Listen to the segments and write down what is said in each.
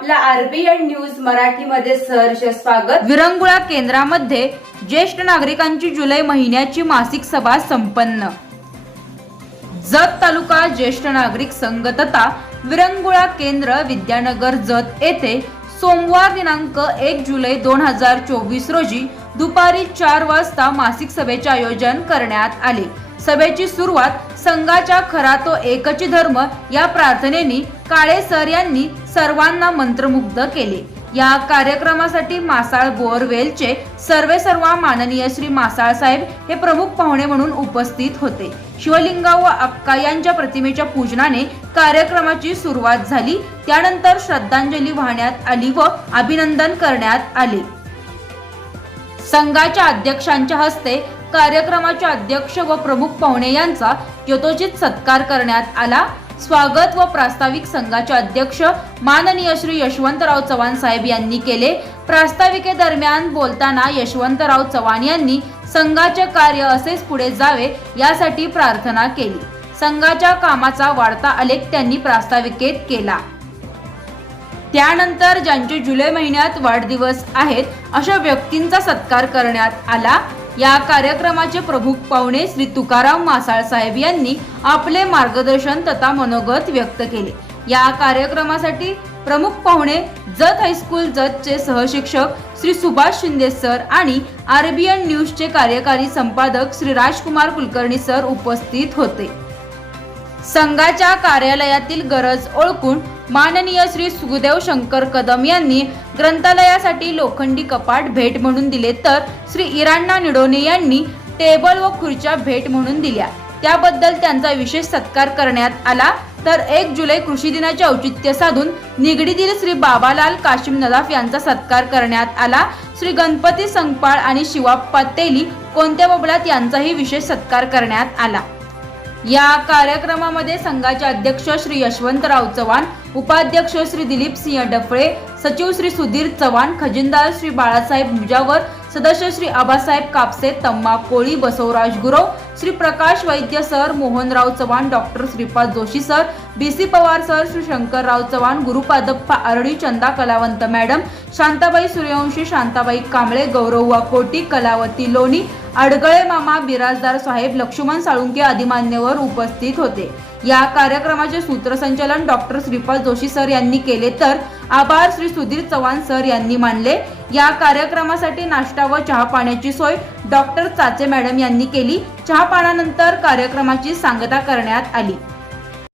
नमस्कार आपल्या RBN news मराठीमध्ये सहर्ष स्वागत. विरंगुळा केंद्रामध्ये ज्येष्ठ नागरिकांची जुलै महिन्याची मासिक सभा संपन्न. जत तालुका ज्येष्ठ नागरिक संघ तथा विरंगुळा केंद्र विद्यानगर जत येथे सोमवार दिनांक एक जुलै दोन हजार चोवीस रोजी दुपारी चार वाजता मासिक सभेचे आयोजन करण्यात आले. सभेची सुरुवात संघाच्या खरा तो एकची धर्म या प्रार्थनेने काळे सर यांनी सर्वांना मंत्रमुग्ध केले. या कार्यक्रमासाठी मासाळ बोअरवेलचे सर्वे सर्वा माननीय श्री मासाळ साहेब हे प्रमुख पाहुणे म्हणून उपस्थित होते. शिवलिंगा व अक्का यांच्या प्रतिमेच्या पूजनाने कार्यक्रमाची सुरुवात झाली. त्यानंतर श्रद्धांजली वाहण्यात आली व अभिनंदन करण्यात आले. संघाच्या अध्यक्षांच्या हस्ते कार्यक्रमाचे अध्यक्ष व प्रमुख पाहुणे यांचा यथोचित सत्कार करण्यात आला. स्वागत व प्रास्ताविक संघाचे अध्यक्ष माननीय श्री यशवंतराव चव्हाण साहेब यांनी केले. प्रास्ताविकेदरम्यान बोलताना यशवंतराव चव्हाण यांनी संघाचे कार्य असेच पुढे जावे यासाठी प्रार्थना केली. संघाच्या कामाचा वाढता आलेख त्यांनी प्रास्ताविकेत केला. त्यानंतर ज्यांचे जुलै महिन्यात वाढदिवस आहेत अशा व्यक्तींचा सत्कार करण्यात आला. या कार्यक्रमाचे प्रमुख पाहुणे श्री तुकाराम मासाळ साहेब यांनी आपले मार्गदर्शन तथा मनोगत व्यक्त केले. या कार्यक्रमासाठी प्रमुख पाहुणे जत हायस्कूल जतचे सहशिक्षक श्री सुभाष शिंदे सर आणि आरबीएन न्यूजचे कार्यकारी संपादक श्री राजकुमार कुलकर्णी सर उपस्थित होते. संघाच्या कार्यालयातील गरज ओळखून माननीय श्री सुखदेव शंकर कदम यांनी ग्रंथालयासाठी लोखंडी कपाट भेट म्हणून दिले तर श्री इराण्णा निडोने यांनी टेबल व खुर्च्या भेट म्हणून दिल्या. त्याबद्दल त्यांचा विशेष सत्कार करण्यात आला. तर एक जुलै कृषी दिनाचे औचित्य साधून निगडीतील श्री बाबालाल काशिम नदाफ यांचा सत्कार करण्यात आला. श्री गणपती संगपाळ आणि शिवाप्पा तेली कोणत्या बबलात यांचाही विशेष सत्कार करण्यात आला. या कार्यक्रमामध्ये संघाचे अध्यक्ष श्री यशवंतराव चव्हाण उपाध्यक्ष श्री दिलीप सिंह डफळे सचिव श्री सुधीर चव्हाण खजिनदार श्री बाळासाहेब मुजावर सदस्य Shri Abasaheb Kapse Tamma Koli Basavaraj Gurav Shri Prakash Vaidya sir Mohanrao Chavan doctor Shripad Joshi sir B C Pawar sir Shri Shankarrao Chavan Gurupadappa RD Chanda Kalawant madam Shantabai Suryavanshi Shantabai Kamble Gaurav Wakoti Kalavati Loni Adgale मामा बिराजदार साहेब लक्ष्मण साळुंके आदिमान्यवर उपस्थित होते. या कार्यक्रमाचे सूत्रसंचालन doctor Shripad Joshi sir यांनी केले तर आभार श्री सुधीर चव्हाण सर यांनी मानले. या कार्यक्रमासाठी नाश्ता व चहा पाण्याची सोय डॉक्टर चाचे मॅडम यांनी केली. चहा पाण्यानंतर कार्यक्रमाची सांगता करण्यात आली.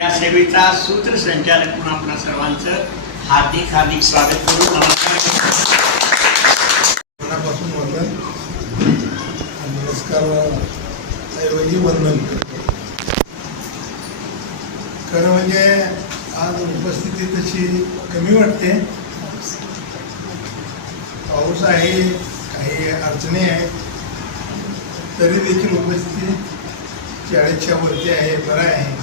या सेवेचा सूत्रसंचालक म्हणून आपल्या सर्वांचं हार्दिक हार्दिक स्वागत करू. नमस्कार मनापासून वंदन आणि वंदन करतो. खरं म्हणजे आज उपस्थिती तशी कमी वाटते. पाऊस आहे काही अडचणी आहेत. तरी देखील उपस्थिती चाळीसच्या वरती आहे बरं आहे.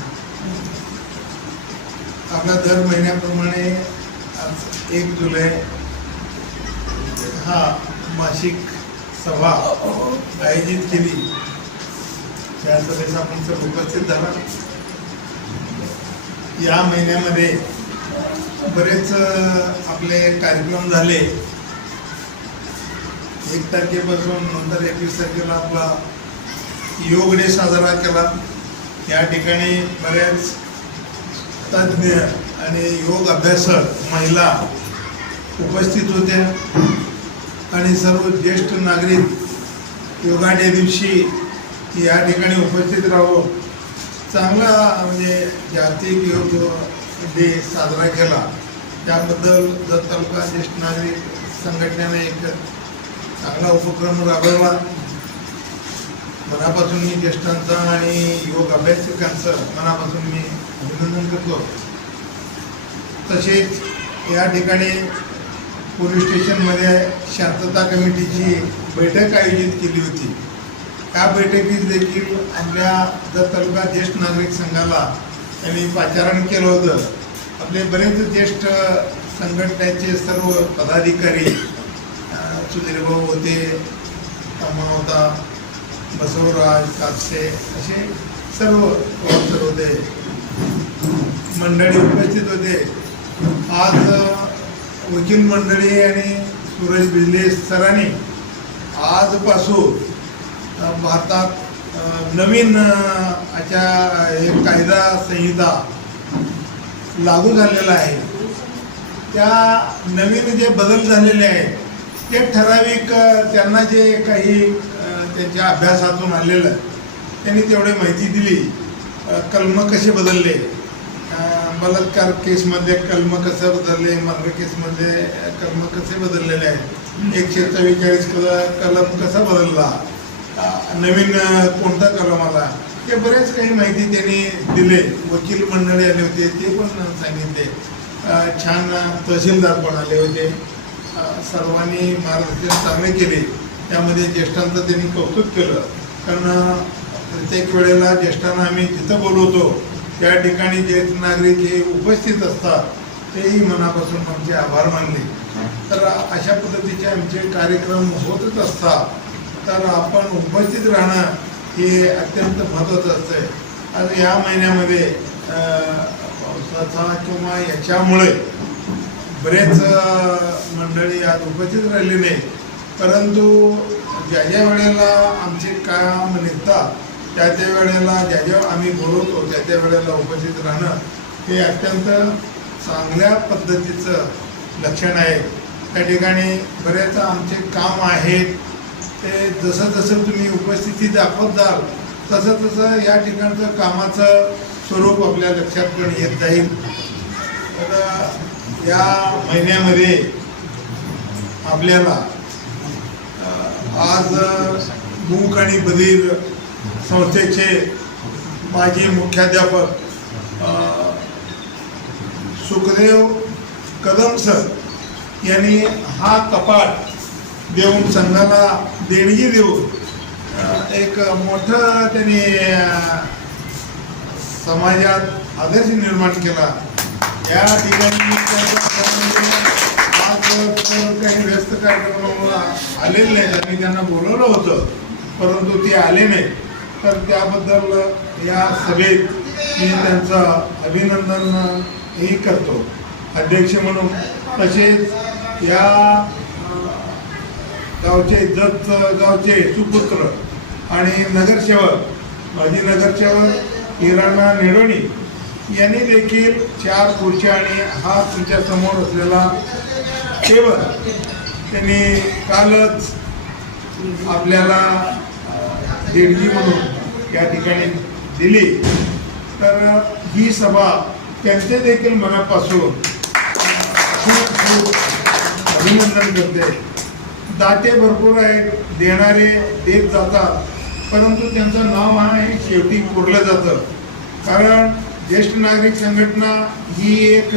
आपला दर महिन्याप्रमाणे आज एक जुलै हा मासिक सभा आयोजित केली. त्या सभेचा आपण सर्व उपस्थित झाला. या महिन्यामध्ये बरेच आपले कार्यक्रम झाले. एक तारखेपासून नंतर एकवीस तारखेला आपला योग डे साजरा केला. या ठिकाणी बऱ्याच तज्ज्ञ आणि योग अभ्यासक महिला उपस्थित होत्या. आणि सर्व ज्येष्ठ नागरिक योगाच्या दिवशी या ठिकाणी उपस्थित राहावं चांगला म्हणजे जागतिक योग डे साजरा केला. त्याबद्दल जत तालुका ज्येष्ठ नागरिक संघटनेने एक चांगला उपक्रम राबवला. मनापासून मी ज्येष्ठांचा आणि योग अभ्यासकांचं मनापासून मी अभिनंदन करतो. तसेच या ठिकाणी पोलीस स्टेशनमध्ये शांतता कमिटीची बैठक आयोजित केली होती. त्या बैठकीत देखील आपल्या जत तालुका ज्येष्ठ नागरिक संघाला त्यांनी पाचारण केलं होतं. आपले बरेच ज्येष्ठ संघटनेचे सर्व पदाधिकारी सुधीरभाऊ होते होता बसवराज कापसे असे सर्व ऑफिसर होते. मंडळी उपस्थित होते. आज अ, मंडळी आणि सुरेश बिजले सरांनी आजपासून भारतात नवीन अशा एक कायदा संहिता लागू झालेला आहे. त्या नवीन जे बदल झालेले आहेत ते ठराविक त्यांना जे काही त्यांच्या अभ्यासातून आलेलं त्यांनी तेवढी माहिती दिली. कलम कसे बदलले? बलात्कार केसमध्ये कलम कसं बदलले मर्डर केसमध्ये कलम कसे बदललेले आहेत एकशे चव्वेचाळीस कलम कसा बदलला? नवीन कोणता कलम आला? हे बरेच काही माहिती त्यांनी दिले. वकील मंडळी आले होते ते पण सांगितले. छान तहसीलदार पण आले होते. सर्वांनी मार्गदर्शन चांगले केले. त्यामध्ये ज्येष्ठांचं त्यांनी कौतुक केलं. कारण प्रत्येक वेळेला ज्येष्ठांना आम्ही तिथं बोलवतो त्या ठिकाणी जे नागरिक हे उपस्थित असतात तेही मनापासून आमचे आभार मानले. तर अशा पद्धतीचे आमचे कार्यक्रम होतच असतात. तर आपण उपस्थित राहणं हे अत्यंत महत्त्वाचं असतं आज या महिन्यामध्ये पावसाचा किंवा याच्यामुळे बरेच मंडळी आज उपस्थित राहिली नाही परंतु ज्या ज्या वेळेला आमचे काम निघतात त्या त्या वेळेला ज्या ज्या आम्ही बोलवतो त्या त्या वेळेला उपस्थित राहणं हे अत्यंत चांगल्या पद्धतीचं लक्षण आहे. त्या ठिकाणी बरेच आमचे काम आहेत. ते जसं जसं तुम्ही उपस्थिती दाखवत जाल तसं तसं या ठिकाणचं कामाचं स्वरूप आपल्या लक्षात पण येत जाईल. तर या महिन्यामध्ये आपल्याला आज मूक आणि बधीर संस्थेचे माजी मुख्याध्यापक सुखदेव कदम सर यांनी हा कपाट देऊन संघाला देणगी देऊन एक मोठं त्यांनी समाजात आदर्श निर्माण केला. या ठिकाणी काही व्यस्त कार्यक्रमामुळे आलेले नाहीत आम्ही त्यांना बोलवलं होतं परंतु ते आले नाही. तर त्याबद्दल या सभेत मी त्यांचं अभिनंदनही करतो. अध्यक्ष म्हणून. तसेच या गावचे जत गावचे सुपुत्र आणि नगरसेवक माजी नगरसेवक हिराणा नेडोणी यांनी देखील चार खुर्च्या आणि हा तुमच्यासमोर असलेला टेबल त्यांनी कालच आपल्याला देणगी म्हणून या ठिकाणी दिली. तर ही सभा त्यांचे देखील मनापासून खूप खूप अभिनंदन करते. दाते भरपूर आहेत देणारे देत जातात परंतु त्यांचं नाव आहे शेवटी कोरलं जातं. कारण ज्येष्ठ नागरिक संघटना ही एक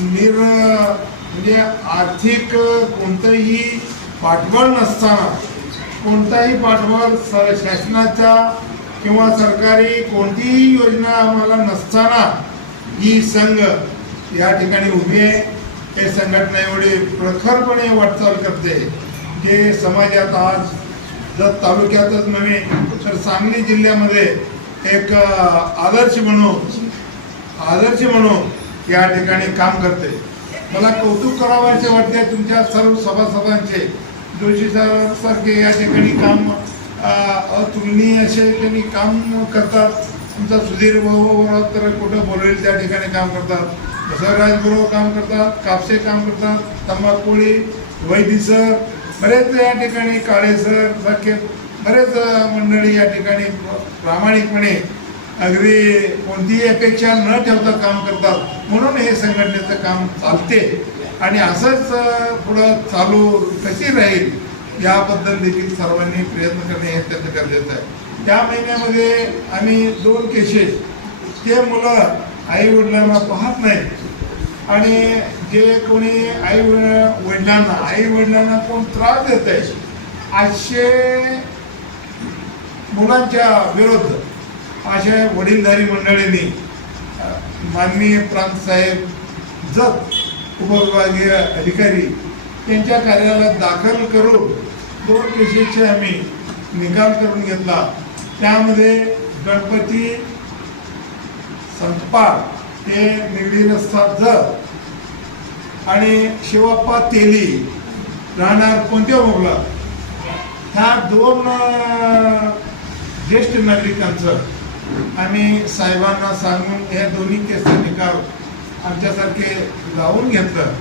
निर म्हणजे आर्थिक कोणतंही पाठबळ नसताना कोणताही पाठबळ स शासनाच्या किंवा सरकारी कोणतीही योजना आम्हाला नसताना ही संघ या ठिकाणी उभी आहे. हे संघटना एवढी प्रखरपणे वाटचाल करते जे समाजात आज जर तालुक्यातच नव्हे तर सांगली जिल्ह्यामध्ये एक आदर्श म्हणून आदर्श म्हणून या ठिकाणी काम करते. मला कौतुक करावयाचे वाटते तुमच्या सर्व सभासदांचे. जोशी सारखे या ठिकाणी काम अतुलनीय असे त्यांनी काम करतात. तुमचा सुधीर भाऊ तर कुठं बोलवेल त्या ठिकाणी काम करतात. बसवराज बरोबर काम करतात कापसे काम करतात तंबाखोळी वैदी सर बरेच या ठिकाणी काळे सर सारखे बरेच मंडळी या ठिकाणी प्रामाणिकपणे अगदी कोणतीही अपेक्षा न ठेवता काम करतात. म्हणून हे संघटनेचं काम चालते. आणि असंच पुढं चालू कशी राहील याबद्दल देखील सर्वांनी प्रयत्न करणे हे अत्यंत गरजेचं आहे. त्या महिन्यामध्ये आम्ही दोन केसेस ते मुलं आई वडिलांना पाहत नाहीत. आणि जे कोणी आई वडिलांना आई वडिलांना कोण त्रास देत आहे असे मुलांच्या विरुद्ध अशा वडीलधारी मंडळींनी माननीय प्रांत साहेब जत उपविभागीय अधिकारी त्यांच्या कार्यालयात दाखल करून दोन केसेसचे आम्ही निकाल करून घेतला. त्यामध्ये गणपती संतपाळ हे निगडीत असतात जर. आणि शिवप्पा तेली राहणार कोणत्या मोगला ह्या दोन ज्येष्ठ नागरिकांचं आम्ही साहेबांना सांगून या दोन्ही केसचा निकाल आमच्यासारखे लावून घेतलं.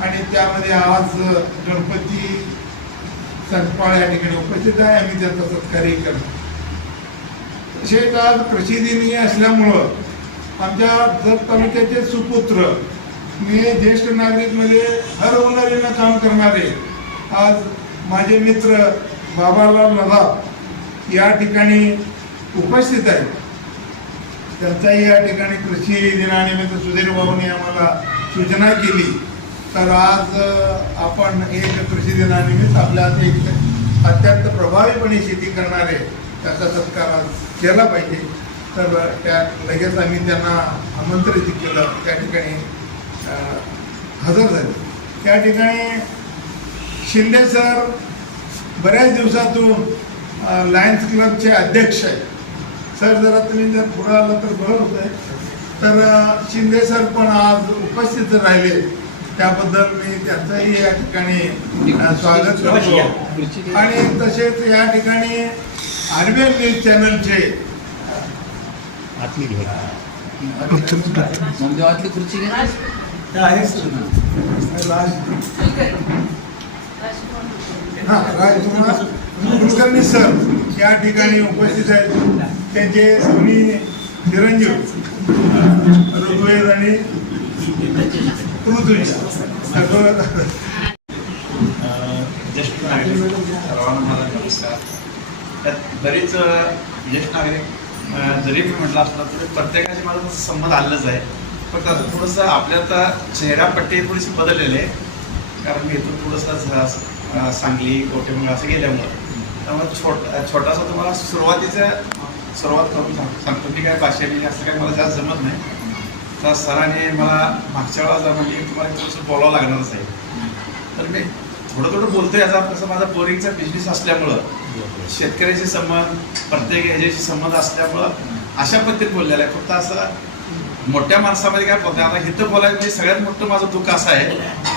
आणि त्यामध्ये आज गणपती संतपाळ या ठिकाणी उपस्थित आहे. आम्ही त्यांचा सत्कारही करतो. तसेच आज कृषी असल्यामुळं आमच्या जत तालुक्याचे सुपुत्र मी ज्येष्ठ नागरिकमध्ये म्हणजे हर होणारीनं काम करणारे आज माझे मित्र बाबालाल नवाब या ठिकाणी उपस्थित आहेत. त्यांचाही या ठिकाणी कृषी दिनानिमित्त सुधीर भाऊने आम्हाला सूचना केली. तर आज आपण एक कृषी दिनानिमित्त आपल्या एक अत्यंत प्रभावीपणे शेती करणारे त्याचा सत्कार आज केला पाहिजे. तर त्या लगेच आम्ही त्यांना आमंत्रित केलं. त्या ठिकाणी हजर झाले. त्या ठिकाणी शिंदे सर बऱ्याच दिवसातून लायन्स क्लबचे अध्यक्ष आहेत. सर जरा तुम्ही जर पुढं आलं तर बरं होतंय. तर अ, शिंदे सर पण आज उपस्थित राहिले. त्याबद्दल मी त्यांचंही या ठिकाणी स्वागत करतो. आणि तसेच या ठिकाणी आरबीएल न्यूज चॅनलचे मंदिरातली खुर्ची घ्या. हा राजकुमार कुलकर्णी सर या ठिकाणी उपस्थित आहेत. त्यांचे दोन्ही चिरंजीव ऋग्वेद आणि पृथ्वी ज्येष्ठ नागरिक सर्वांना माझा नमस्कार. त्यात बरेच ज्येष्ठ नागरिक जरी मी म्हटलं असला तरी प्रत्येकाशी माझा तसं संमत आलेलाच आहे. पण आता थोडंसं आपल्या आता चेहरापट्टी थोडीशी बदललेली आहे कारण मी इथून थोडंसं सांगली कोटेमंगळ असं गेल्यामुळं. त्यामुळे छोट छोटासा तुम्हाला सुरुवातीचं सुरुवात करून सांग सांगतो की काय भाषा मी असं काय मला जास्त जमत नाही. तर सरांनी मला मागच्या वेळा म्हणजे तुम्हाला थोडंसं बोलावं लागणारच आहे तर मी थोडं थोडं बोलतो याचा कसं माझा बोरिंगचा बिझनेस असल्यामुळं शेतकऱ्याशी संबंध प्रत्येक ह्याच्याशी संबंध असल्यामुळं अशा पद्धतीत बोललेलं आहे. फक्त असं मोठ्या माणसामध्ये काय बोलतो आता इथं बोलायचं म्हणजे सगळ्यात मोठं माझं दुःख असं आहे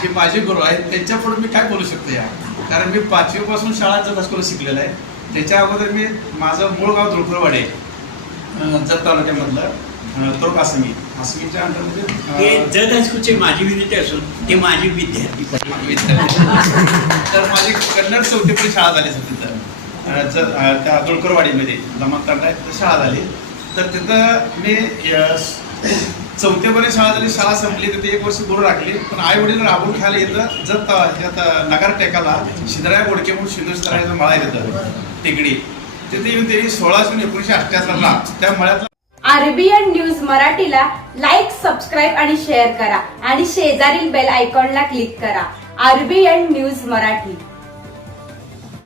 की माझे गुरु आहेत त्यांच्या पुढे मी काय बोलू शकतो या? कारण मी पाचवीपासून शाळा जगस्कोला शिकलेला आहे. त्याच्या अगोदर मी माझं मूळ गाव अं, जत तालुक्यामधलं अं, तुर्क आसमी. आसमीच्या अंडरमध्ये हे अं, जत हायस्कूलचे माजी विद्यार्थी असून ते माझे विद्यार्थी. तर माझी कन्नड चौथीपर्यंत शाळा झाली सर तिथं. अं, ज- अं, त्या दुळकरवाडीमध्ये दमणतांडा आहे तिथं शाळा झाली. तर तिथं मी चौथीपर्यंत शाळा झाली. शाळा संपली तिथे एक वर्ष दूर राखली. पण आई वडील राबून खायला येतं जत नगर टेकाला शिदराया बोडके म्हणून शिंदू शिदरायाचा मळा आहे तिथं टेकडी. तिथे येऊन त्यांनी सोळा जून एकोणीसशे अठ्ठ्याहत्तरला त्या मळ्यात आरबीएन न्यूज मराठीला लाईक सबस्क्राईब आणि शेअर करा. आणि शेजारील बेल आयकॉनला क्लिक करा. RBN news Marathi.